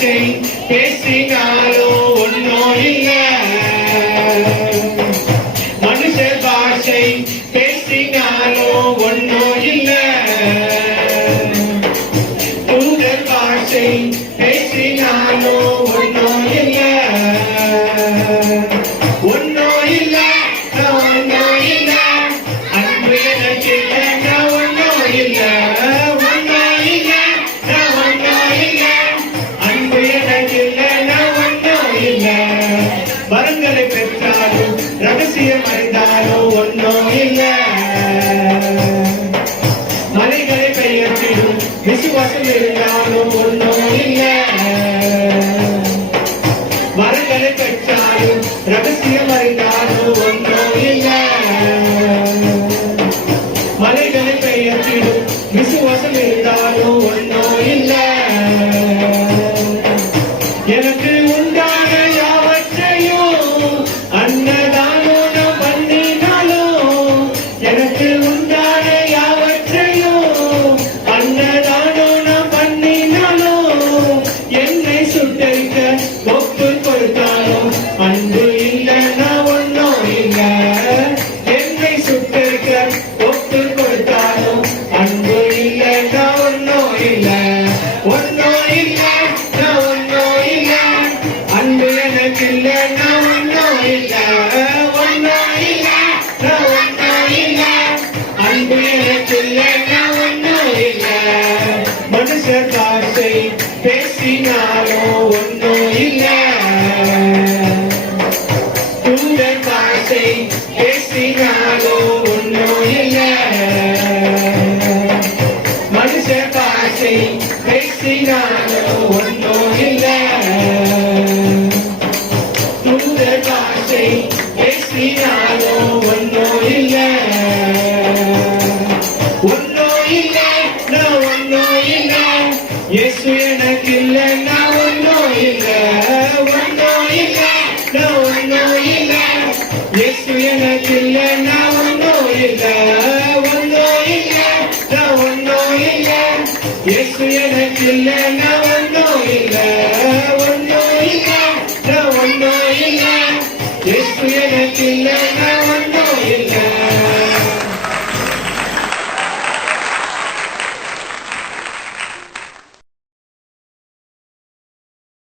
பாஷை பேசினாலும் ஒன்றும் இல்லை. மனுஷர் பாஷை பேசினாலும் ஒன்றும் இல்லை. தூதர் பாஷை பேசினாலும் ஒன்றும் இல்லை. ஒன்றும் இல்லை, ஒன்றும் இல்லை. அன்பு எனக்கு இல்லைன்னா ஒன்றும் இல்லை. ஒன்றும் இல்லை, ஒன்றும் இல்லை. அன்பு எனக்கு இல்லைன்னா ஒன்றும் இல்லை. வரங்களை பெற்றாலும் ரகசியம் அறிந்தாலும் ஒன்றும் இல்லை. மலைகளை பெயர்த்திடும் விசுவாசம் இருந்தாலும் ஒன்றும் இல்லை. வரங்களை பெற்றாலும் ரகசியம் அறிந்தாலும் ஒன்றும் இல்லை. மலைகளை பெயர்த்திடும் விசுவாசம் இருந்தாலும் ஒன்றும் இல்லை. எனக்கு உண்டான யாவற்றையும் அன்னதானம் நான் பண்ணினாலும், எனக்கு உண்டான யாவற்றையும் அன்னதானம் நான் பண்ணினாலும், என்னை சுட்டரிக்க ஒப்பு கொடுத்தாலும் அன்பு இல்லைன்னா ஒன்றும் இல்லை. என்னை சுட்டரிக்க ஒப்பு கொடுத்தாலும் அன்பு இல்லைன்னா ஒன்றும் இல்லை. ஒன்றும் இல்லை, ஒன்றும் இல்லை. அன்பு எனக்கு இல்லைன்னா ஒன்றும் இல்லை. ஒன்றும் இல்லை, ஒன்றும் இல்லை. அன்பு எனக்கு இல்லைன்னா ஒன்றும் இல்லை. மனுஷர் பாஷை பேசினாலும் ஒன்றும் இல்லை. தூதர் பாஷை பேசினாலும் ஒன்றும் இல்லை. மனுஷர் பாஷை பேசினாலும் ஒன்றும் இல்லை. தூதர் பாஷை பேசினாலும் ஒன்றும் இல்லை. ஒன்றும் இல்லை, ஒன்றும் இல்லை. இயேசு எனக்கு இல்லைன்னா ஒன்றும் இல்லை.